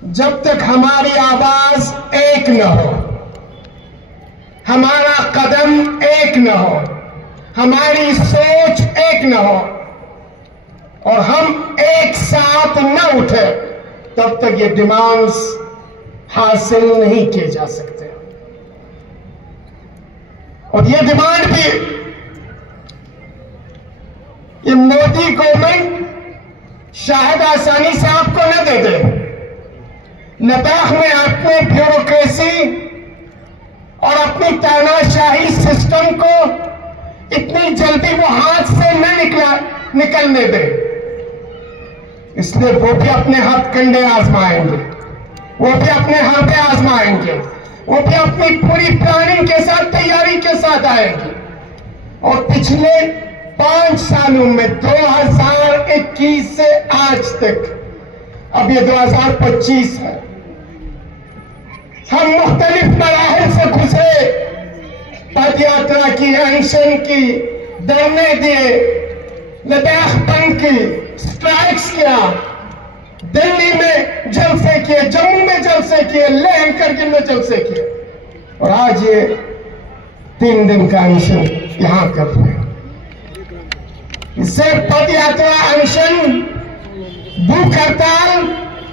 जब तक हमारी आवाज एक न हो, हमारा कदम एक न हो, हमारी सोच एक न हो और हम एक साथ न उठे, तब तक ये डिमांड्स हासिल नहीं किए जा सकते। और ये डिमांड भी ये मोदी गवर्नमेंट शायद आसानी से आपको न दे दे। लद्दाख में अपने ब्यूरोक्रेसी और अपनी तानाशाही सिस्टम को इतनी जल्दी वो हाथ से न निकलने दे, इसलिए वो भी अपने हथकंडे आजमाएंगे, वो भी अपने हाथे आजमाएंगे, वो भी अपनी पूरी प्लानिंग के साथ, तैयारी के साथ आएंगे। और पिछले 5 सालों में 2021 से आज तक, अब ये 2025 है, हम मुख्तलिफ मराहिल से गुजरे, पद यात्रा की, अनशन की, धरने दिए, लद्दाख बंद की, स्ट्राइक्स किया, दिल्ली में जलसे किए, जम्मू में जलसे किए, लेह करगिल में जलसे किए और आज ये 3 दिन का अनशन यहां कर रहे हैं। इससे पद यात्रा, अनशन, भूख हड़ताल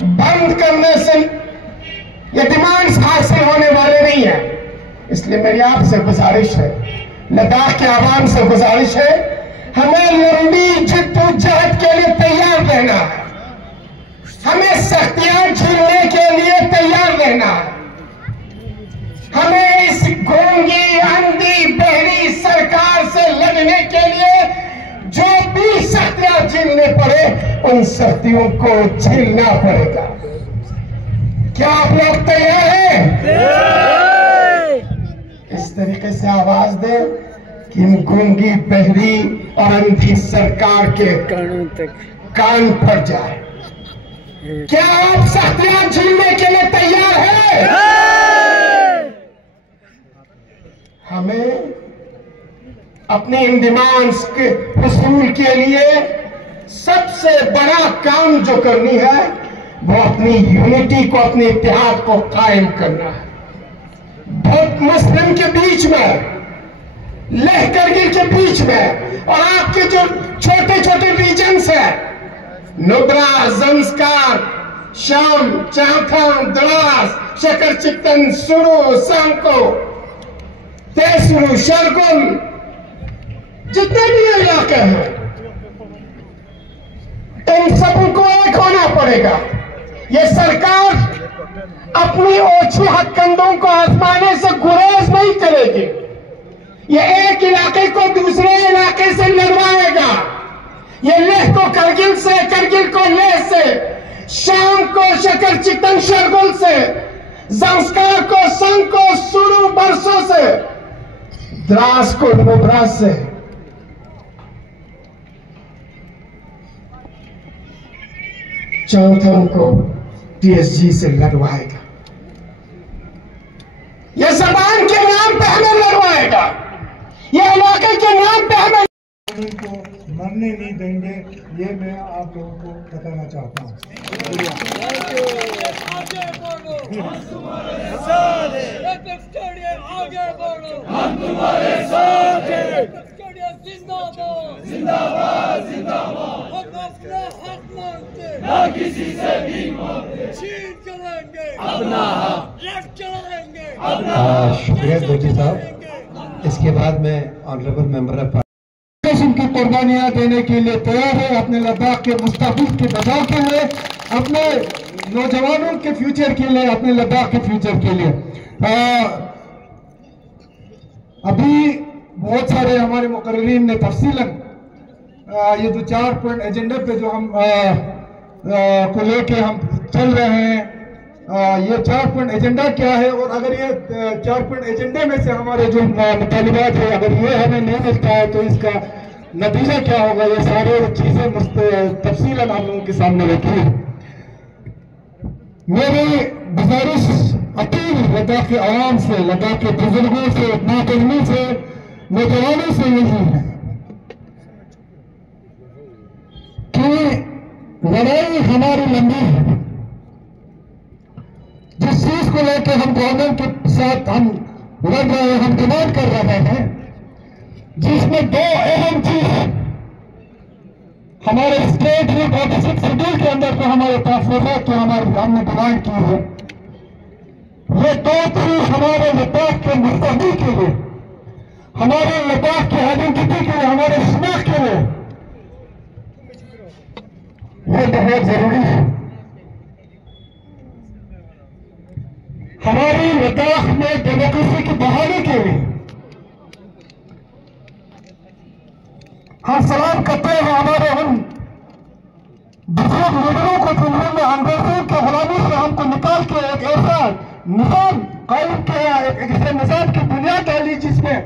बंद करने से ये डिमांड्स हासिल होने वाले नहीं है। इसलिए मेरी आपसे गुजारिश है, लद्दाख के आवाम से गुजारिश है, हमें लंबी जद्दोजहद के लिए तैयार रहना है, हमें सख्तियां झेलने के लिए तैयार रहना है, हमें इस गूंगी, अंधी, बहरी सरकार से लड़ने के लिए जो भी सख्तियां झेलने पड़े, उन सख्तियों को झेलना पड़ेगा। क्या आप लोग तैयार हैं? इस तरीके से आवाज दे कि इन गूंगी, बहरी और अंधी सरकार के कान पर जाए। क्या आप सख्तियां झेलने के लिए तैयार हैं? हमें अपनी इन डिमांड्स के हुसूल के लिए सबसे बड़ा काम जो करनी है वो अपनी यूनिटी को, अपने इत्तेहाद को कायम करना है। बहुत मुस्लिम के बीच में, लेह करगिल के बीच में और आपके जो छोटे छोटे रीजन्स हैं, नुब्रा, जंस्कार, शाम, चाखम, द्रास, शकर चिकन, सुरु, सांको, तेसुरु, शरगुल, जितने भी इलाके हैं, इन सबको एक होना पड़ेगा। ये सरकार अपनी ओछी हथकंडों को आजमाने से गुरेज नहीं करेगी। ये एक इलाके को दूसरे इलाके से लड़वाएगा। ये लेह को करगिल से, करगिल को लेह से, शाम को शकर चिकन शरगुल से, जंस्कार को संग को सुरु बरसों से, द्रास को नुब्रा से, चौथम को टीएसजी से लड़वाएगा। यह जबान के नाम पे हमें लड़वाएगा, यह इलाके के नाम पे हमें को मरने नहीं देंगे, ये मैं आप लोगों को बताना चाहता हूँ। आगे बढ़ो, हम तुम्हारे साथ हैं। आगे बढ़ो, हम तुम्हारे साथ हैं। जिंदाबाद, जिंदाबाद, जिंदाबाद। हम अपना हक मांगते, ना किसी से भी मांगते। छीन चलाएंगे अपना हक, लड़ चलाएंगे अपना। शुक्रिया दोजी साहब। इसके बाद मैं ऑनरेबल मेंबर ऑफ की कुर्बानियां देने के लिए तैयार है, अपने लद्दाख के मुस्तकबिल के बचाव के लिए, अपने नौजवानों के फ्यूचर के लिए, अपने लद्दाख के फ्यूचर के लिए। अभी बहुत सारे हमारे मुकर्रीन ने तफसीलन ये जो 4 पॉइंट एजेंडे पे जो हम को लेके हम चल रहे हैं, ये 4 पॉइंट एजेंडा क्या है और अगर ये 4 पॉइंट एजेंडे में से हमारे जो मुतालिबात है, अगर ये हमें नहीं मिलता है तो इसका नतीजा क्या होगा, ये सारे चीजें तफसीलन आप लोगों के सामने रखी है। मेरी गुजारिश, अपील लद्दाख के आवाम से, लद्दाख के बुजुर्गों से, नातनी से, नौजवानों से यही है कि लड़ाई हमारी लंबी है, लेके हम गवर्नमेंट के साथ हम लड़ रहे हैं, हम डिमांड कर रहे हैं, जिसमें दो अहम चीज हमारे स्टेट रूट 46 शेड्यूल के अंदर जो हमारे पास है कि हमने डिमांड की है, ये दो चीज हमारे लद्दाख के मुस्तकबिल के लिए, हमारे लद्दाख की आइडेंटिटी के लिए, हमारे शनाख्त के लिए ये बहुत जरूरी है। हमारी लद्दाख में डेमोक्रेसी की बहाली के लिए हम सलाम करते हैं हमारे उन बुजुर्ग लीडरों को जिन्होंने अंग्रेजों के गुलामी से हमको निकाल के एक ऐसा निजाम कायम किया, एक ऐसे निजाम की बुनियाद डाली जिसमें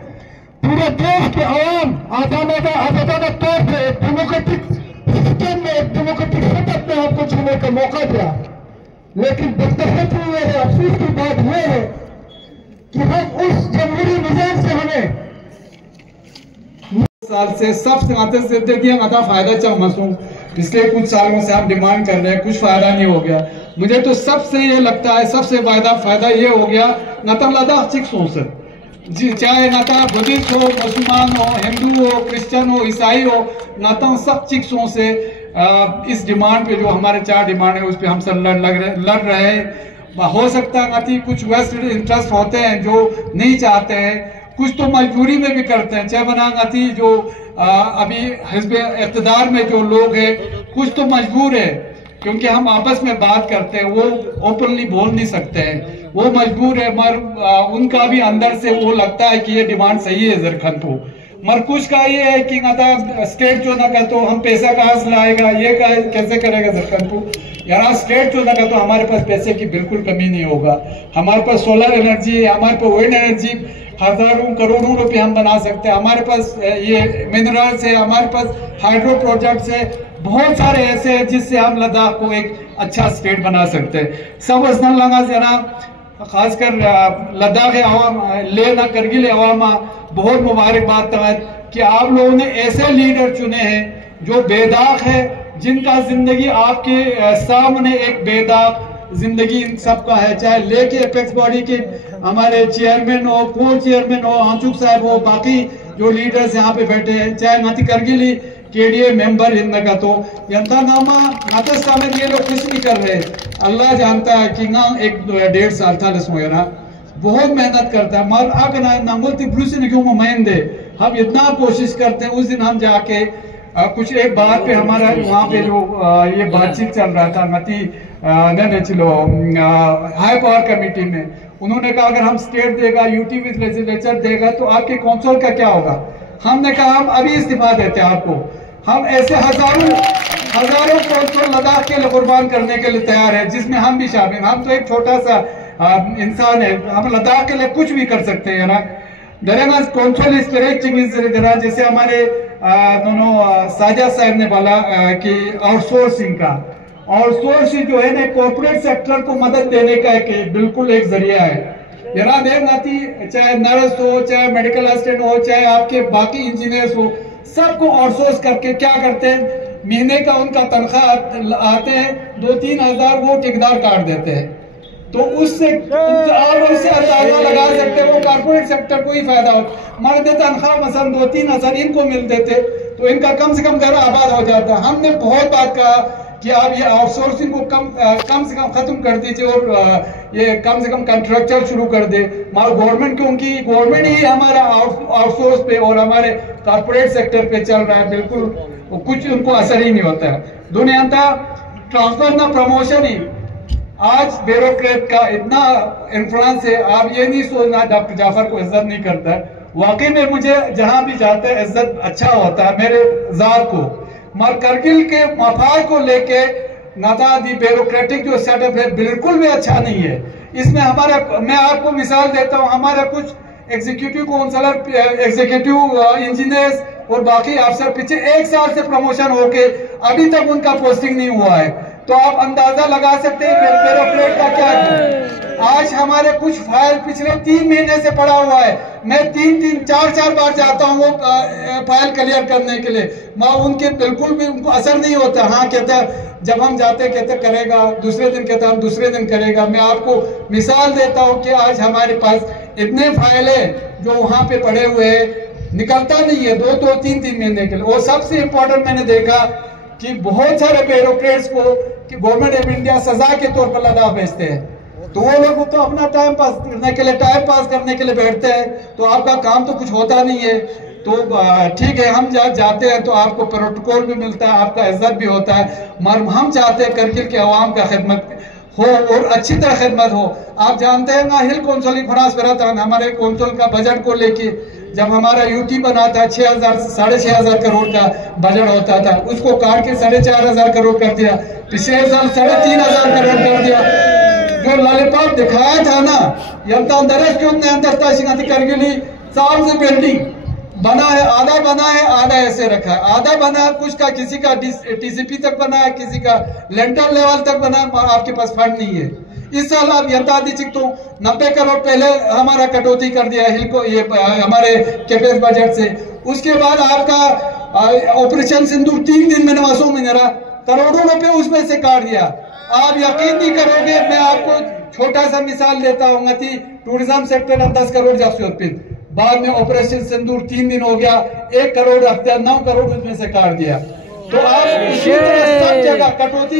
पूरे देश के आवाम आजादाना तौर पर एक डेमोक्रेटिक सिस्टम में, एक डेमोक्रेटिक सेटअप में हमको जीने का मौका दिया। लेकिन बदकिस्मती ये है, अफसोस की बात यह है कि हम उस जमहूरी निजाम से हमें साल से सब आते जिंदगी आता फायदा चाहूँ पिछले कुछ सालों से हम डिमांड कर रहे हैं, कुछ फायदा नहीं हो गया। मुझे तो सबसे ये लगता है सबसे फायदा ये हो गया नाता लद्दाख चिक्सों से, चाहे नाता बुद्धिस्ट हो, मुसलमान हो, हिंदू हो, क्रिश्चियन हो, ईसाई हो, नाता सब चिक्सों से इस डिमांड पे जो हमारे 4 डिमांड है उस पर हम सब लड़ रहे हैं। हो सकता है नाती कुछ वेस्टेड इंटरेस्ट होते हैं जो नहीं चाहते हैं, कुछ तो मजबूरी में भी करते हैं, चाहे बनाती जो अभी हिज़्ब इक़्तिदार में जो लोग हैं कुछ तो मजबूर है क्योंकि हम आपस में बात करते हैं, वो ओपनली बोल नहीं सकते हैं, वो मजबूर है। मगर उनका भी अंदर से वो लगता है कि ये डिमांड सही है जरखंड को। मगर कुछ का ये है कि स्टेट जो ना कर तो हम पैसा कहाँ से लाएगा, ये कैसे करेगा जरखंड को। यार स्टेट जो ना कर तो हमारे पास पैसे की बिल्कुल कमी नहीं होगा, हमारे पास सोलर एनर्जी है, हमारे पास विंड एनर्जी हजारों करोड़ों रुपए हम बना सकते हैं, हमारे पास ये मिनरल्स है, हमारे पास हाइड्रो प्रोजेक्ट्स है, बहुत सारे ऐसे हैं जिससे हम लद्दाख को एक अच्छा स्टेट बना सकते हैं। सब असनल लगा जना खासकर लद्दाख अवाम लेना करगिल अवाम बहुत मुबारकबाद कि आप लोगों ने ऐसे लीडर चुने हैं जो बेदाग है, जिनका जिंदगी आपके सामने एक बेदाग जिंदगी इन सबका है, चाहे लेके एपेक्स बॉडी के हमारे चेयरमैन हो, को चेयरमैन हो, हांचुक साहब हो, बाकी जो लीडर्स यहाँ पे बैठे हैं, चाहे नाती करगिली केडीए मेंबर इन का तो यंता नामा नातस्ता में ये लोग कुछ नहीं कर रहे। अल्लाह जानता है कि ना 1-1.5 साल था वगैरह बहुत मेहनत करता है, मगर आकना नंगोती ब्रूसिन क्यों दे हम इतना कोशिश करते हैं। उस दिन हम जाके कुछ एक बात पे हमारा वहाँ पे जो ये बातचीत चल रहा था नती चलो हाई पावर कमेटी में, उन्होंने कहा अगर हम स्टेट देगा, यूटी विद लेजिस्लेचर देगा तो आपके काउंसिल का क्या होगा। हमने कहा हम अभी इस्तीफा देते हैं आपको, हम ऐसे हजारों काउंसिल लद्दाख के लिए कुर्बान करने के लिए तैयार है, जिसमें हम भी शामिल। हम तो एक छोटा सा इंसान है, हम लद्दाख के लिए कुछ भी कर सकते हैं ना। दरअसल काउंसिल इस तरह जैसे हमारे दोनों साजा साहब ने बोला कि आउटसोर्सिंग का, आउटसोर्सिंग जो है ना कॉर्पोरेट सेक्टर को मदद देने का एक बिल्कुल एक जरिया है। जरा देर नाती चाहे नर्स हो, चाहे मेडिकल असिस्टेंट हो, चाहे आपके बाकी इंजीनियर्स हो, सबको आउटसोर्स करके क्या करते हैं, महीने का उनका तनख्वाह आते हैं 2-3 हज़ार वो ठेकेदार काट देते हैं। तो उससे आप उससे अंदाजा लगा सकते हैं वो कॉर्पोरेट सेक्टर को ही फायदा हो। मर्द तनख्वाह मसलन 2-3 हज़ार इनको मिलते थे तो इनका कम से कम घर आबाद हो जाता। हमने बहुत बात कहा कि आप ये आउटसोर्सिंग को कम से कम खत्म कर दीजिए और ये कम से कम कंट्रैक्चर शुरू कर दे। मगर गवर्नमेंट क्योंकि गवर्नमेंट ही हमारा आउटसोर्स पे और हमारे कॉर्पोरेट सेक्टर पे चल रहा है, बिल्कुल कुछ उनको असर ही नहीं होता है। दुनिया का ट्रांसफर ना प्रमोशन ही आज ब्यूरोक्रेट का इतना इन्फ्लुएंस है। आप ये नहीं सोचना डॉक्टर जाफर को इज्जत नहीं करता है, वाकई में मुझे जहां भी जाते हैं इज्जत अच्छा होता है मेरे जार को। मगर करगिल के मफाद को लेके नातादी ब्यूरोक्रेटिक जो सेटअप है बिल्कुल भी अच्छा नहीं है। इसमें हमारा, मैं आपको मिसाल देता हूँ, हमारा कुछ एग्जीक्यूटिव काउंसलर, एग्जीक्यूटिव इंजीनियर्स और बाकी अफसर पीछे 1 साल से प्रमोशन होके अभी तक उनका पोस्टिंग नहीं हुआ है। तो आप अंदाजा लगा सकते हैं ब्यूरोक्रेट का क्या है। आज हमारे कुछ फाइल पिछले 3 महीने से पड़ा हुआ है। मैं 3-4 बार जाता हूँ वो फाइल क्लियर करने के लिए, मैं उनके बिल्कुल भी उनको असर नहीं होता। हाँ कहता है, जब हम जाते कहते करेगा, दूसरे दिन कहता हम दूसरे दिन करेगा। मैं आपको मिसाल देता हूँ कि आज हमारे पास इतने फाइल है जो वहाँ पे पड़े हुए हैं, निकलता नहीं है 2-3 महीने के लिए। और सबसे इम्पोर्टेंट मैंने देखा कि बहुत सारे ब्यूरोक्रेट्स को कि गवर्नमेंट ऑफ इंडिया सजा के तौर पर लद्दाख भेजते हैं, तो वो लोग तो अपना टाइम पास करने के लिए बैठते हैं, तो आपका काम तो कुछ होता नहीं है। तो ठीक है, हम जाते हैं तो आपको प्रोटोकॉल भी मिलता है, आपका इज्जत भी होता है, मगर हम चाहते हैं करगिल के अवाम का खिदमत हो और अच्छी तरह खिदमत हो। आप जानते हैं ना, हिल कौंसल हमारे कौंसल का बजट को लेके जब हमारा यूटी बना था 6,000 करोड़ का बजट होता था, उसको काट के 4,500 करोड़ कर दिया। पिछले साल 3,500 करोड़ कर दिया। जो लॉलीपॉप दिखाया था ना, करगिली साल से बिल्डिंग बना है, आधा ऐसे रखा है, आधा बना है कुछ का, किसी का टीसीपी तक बना है, किसी का लेंटर लेवल तक बना है, आपके पास फंड नहीं है। इस साल आप तो 90 करोड़ पहले हमारा कटौती कर दिया हिल को, ये हमारे कैपेक्स बजट से। उसके बाद आपका ऑपरेशन सिंदूर 3 दिन में नवासों में करोड़ों रुपए उसमें से काट दिया। आप यकीन नहीं करोगे, मैं आपको छोटा सा मिसाल देता हूँ। टूरिज्म सेक्टर 10 करोड़ जाफियत, बाद में ऑपरेशन सिंदूर 3 दिन हो गया, 1 करोड़ रखते 9 करोड़ उसमें से काट दिया। तो आप इसी तरह सब जगह कटौती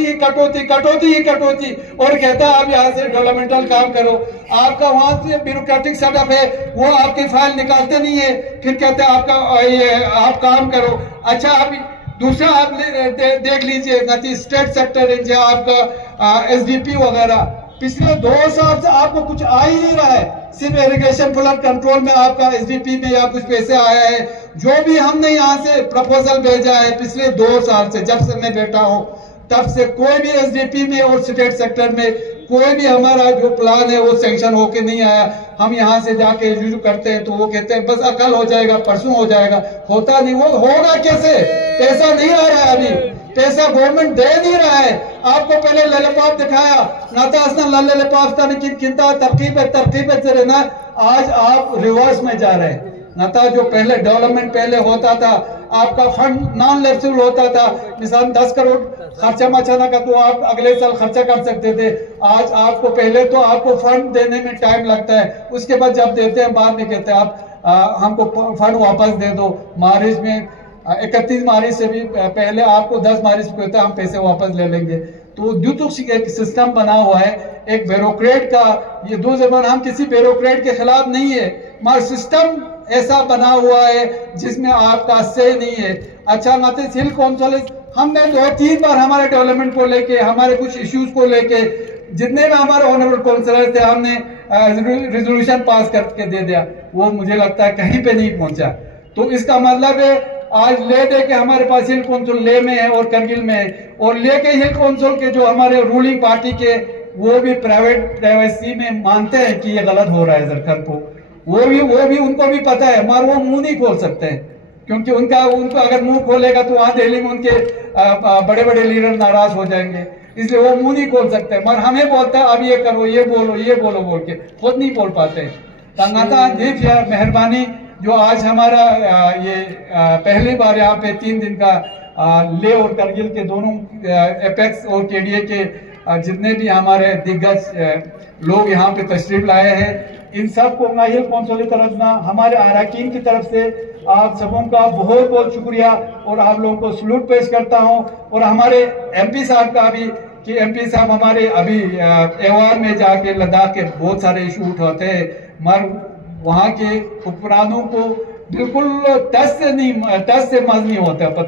और कहता है आप यहाँ से डेवलपमेंटल काम करो। आपका वहां से ब्यूरोक्रेटिक सेटअप है, वो आपकी फाइल निकालते नहीं है, फिर कहते हैं आपका ये आप काम करो। अच्छा, आप दूसरा आप देख लीजिए स्टेट सेक्टर है, आपका एसडीपी वगैरह पिछले 2 साल से आपको कुछ आ ही नहीं रहा है। सिर्फ इरिगेशन फ्लड कंट्रोल में आपका एसडीपी में या कुछ पैसे आया है। जो भी हमने यहाँ से प्रपोजल भेजा है पिछले 2 साल से, जब से मैं बैठा हूँ तब से कोई भी एसडीपी में और स्टेट सेक्टर में कोई भी हमारा जो प्लान है वो सैंक्शन होके नहीं आया। हम यहाँ से जाके रिव्यू करते हैं तो वो कहते हैं बस कल हो जाएगा, परसों हो जाएगा, होता नहीं। वो होगा कैसे? पैसा नहीं आ रहा है, अभी पैसा गवर्नमेंट दे नहीं रहा है। आपको पहले लॉलीपॉप दिखाया लॉलीपॉप था, लेकिन किंता तरकीब से रहना। आज आप रिवर्स में जा रहे हैं। नता जो पहले डेवलपमेंट पहले होता था, आपका फंड नॉन लेवल होता था, मिसाल 10 करोड़ खर्चा मचाना का तो आप अगले साल खर्चा कर सकते थे। आज आपको पहले तो आपको फंड देने में टाइम लगता है, उसके बाद जब देते हैं बाद में कहते हैं आप हमको फंड वापस दे दो। मार्च में 31 मार्च से भी पहले आपको 10 मार्च को कहते हैं हम पैसे वापस ले लेंगे। तो द्वितुक एक सिस्टम बना हुआ है एक ब्यूरोक्रेट का। ये 2 जबान, हम किसी ब्यूरोक्रेट के खिलाफ नहीं है, मगर सिस्टम ऐसा बना हुआ है जिसमें आपका सही नहीं है। अच्छा, हिल कौंसल हमने 2-3 बार हमारे डेवलपमेंट को लेके, हमारे कुछ इश्यूज को लेके, जितने भी हमारे ऑनरेबल काउंसलर थे, हमने रेजोल्यूशन पास करके दे दिया। वो मुझे लगता है कहीं पे नहीं पहुंचा। तो इसका मतलब है आज ले दे के हमारे पास हिल कौंसल ले में है और करगिल में है, और लेके हिल कौंसल के जो हमारे रूलिंग पार्टी के वो भी प्राइवेसी में मानते हैं कि ये गलत हो रहा है जरखन को। वो भी उनको भी पता है, मगर वो मुंह नहीं खोल सकते हैं, क्योंकि उनको अगर मुंह खोलेगा तो वहां दिल्ली में उनके बड़े बड़े लीडर नाराज हो जाएंगे, इसलिए वो मुंह नहीं खोल सकते। मगर हमें बोलता है अब ये करो, ये बोलो बोल के खुद नहीं बोल पाते। तंगाता देख यार, मेहरबानी जो आज हमारा ये पहली बार यहाँ पे 3 दिन का ले और करगिल के दोनों एपेक्स और केडीए के जितने भी हमारे दिग्गज लोग यहाँ पे तशरीफ लाए हैं, इन सब को हिल कौंसल की तरफ ना हमारे अरकान की तरफ से आप सबों का बहुत बहुत शुक्रिया और आप लोगों को सलूट पेश करता हूँ। और हमारे एमपी साहब का भी कि एमपी साहब हमारे अभी एवार में जाके लद्दाख के बहुत सारे इशू उठाते हैं, मगर वहाँ के हुक्मरानों को बिल्कुल टच से मज नहीं होता पता।